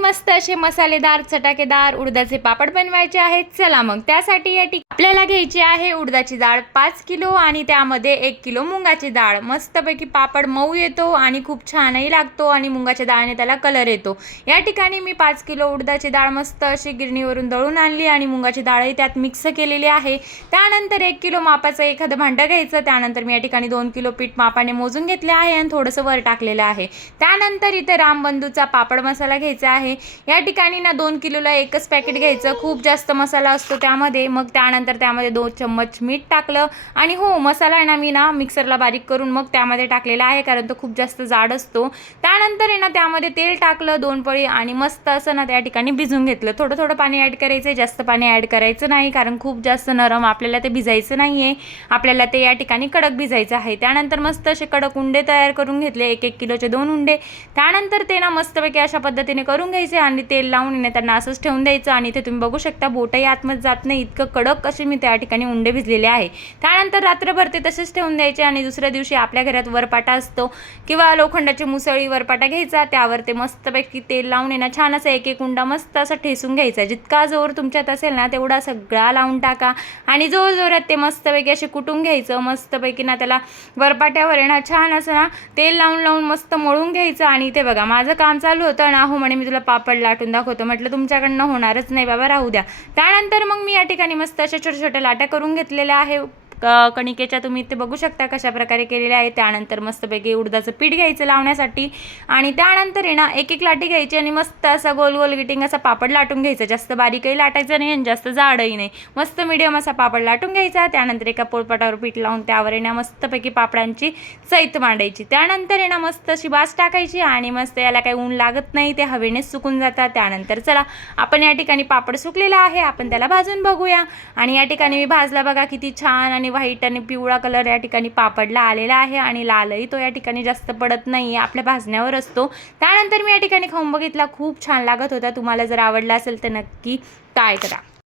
मस्त असे मसालेदार चटाकेदार उडदाचे पापड बनवायचे आहेत। चला मग त्यासाठी या आपल्याला घ्यायची आहे उडदाची डाळ 5 किलो आणि त्यामध्ये 1 किलो मुंगाची डाळ। मस्तपैकी पापड मऊ येतो आणि खूप छानही लागतो आणि मुंगाच्या डाळने त्याला कलर येतो। या ठिकाणी मी 5 किलो उडदाची डाळ मस्त अशी गिरणीवरून दळून आणली आणि मुंगाची डाळही त्यात मिक्स केलेली आहे। त्यानंतर 1 किलो मापाचं एखादं भांडं घ्यायचं। त्यानंतर मी या ठिकाणी 2 किलो पीठ मापाने मोजून घेतले आहे आणि थोडंसं वर टाकलेलं आहे। त्यानंतर इथे रामबंधूचा पापड मसाला घ्यायचा आहे। या ठिकाणी ना 2 किलोला एकच पॅकेट घ्यायचं, खूप जास्त मसाला असतो त्यामध्ये। मग त्यानंतर त्यामध्ये 2 चम्मच मीठ टाकलं आणि हो मसाला आहे ना मी ना मिक्सरला बारीक करून मग त्यामध्ये टाकलेला आहे, कारण तो खूप जास्त जाड असतो। त्यानंतर आहे ना त्यामध्ये तेल टाकलं 2 पळी आणि मस्त असं ना त्या ठिकाणी भिजून घेतलं। थोडं थोडं पाणी ॲड करायचं, जास्त पाणी ॲड करायचं नाही, कारण खूप जास्त नरम आपल्याला ते भिजायचं नाहीये, आपल्याला ते या ठिकाणी कडक भिजायचं आहे। त्यानंतर मस्त असे कडक उंडे तयार करून घेतले, 1-1 किलोचे 2 उंडे। त्यानंतर ते ना मस्तपैकी अशा पद्धतीने करून घ्यायचे आणि तेल लावून त्यांना असंच ठेवून द्यायचं। आणि इथे तुम्ही बघू शकता बोटही आतमध्ये जात नाही, इतकं कडक असे मी त्या ठिकाणी उंडे भिजलेले आहे। त्यानंतर रात्रभर ते तसेच ठेवून द्यायचे आणि दुसऱ्या दिवशी आपल्या घरात वरपाटा असतो किंवा लोखंडाची मुसळी वरपाटा घ्यायचा, त्यावर ते मस्तपैकी तेल लावून ना छान असं एक उंडा मस्त असा ठेसून घ्यायचा। जितका जोर तुमच्यात असेल ना तेवढा सगळा लावून टाका आणि जोर जोरात ते मस्तपैकी असे कुटून घ्यायचं। मस्तपैकी ना त्याला वरपाट्यावर ना छान असं ना तेल लावून लावून मस्त मळून घ्यायचं। आणि इथे बघा माझं काम चालू होतं ना, हो म्हणे मी तुला पापड लाटून दाखवतो, म्हटलं तुमच्याकडनं होणारच नाही बाबा, राहू द्या। त्यानंतर मग मी या ठिकाणी मस्त अशा छोट्या छोट्या लाट्या करून घेतलेल्या आहे कणिकेच्या, तुम्ही ते बघू शकता कशा प्रकारे केलेले आहे। त्यानंतर मस्तपैकी उडदाचं पीठ घ्यायचं लावण्यासाठी आणि त्यानंतर आहे ना एक एक लाटी घ्यायची आणि मस्त असा गोल गोल गिटिंग असा पापड लाटून घ्यायचा। जास्त बारीकही लाटायचं नाही आणि जास्त जाडही नाही, मस्त मिडियम असा पापड लाटून घ्यायचा। त्यानंतर एका पोळपाटावर पीठ लावून त्यावर आहे ना मस्तपैकी पापडांची सैत मांडायची। त्यानंतर आहे ना मस्त अशी बास टाकायची आणि मस्त याला काही ऊन लागत नाही, ते हवेनेच सुकून जातात। त्यानंतर चला आपण या ठिकाणी पापड सुकलेला आहे, आपण त्याला भाजून बघूया। आणि या ठिकाणी मी भाजला बघा, किती छान आणि व्हाईट आणि पिवळा कलर या ठिकाणी पापडला आलेला आहे आणि लालही तो या ठिकाणी जास्त पडत नाही, आपल्या भाजण्यावर असतो। त्यानंतर मी या ठिकाणी खाऊन बघितला, खूप छान लागत होता। तुम्हाला जर आवडला असेल तर नक्की ट्राय करा।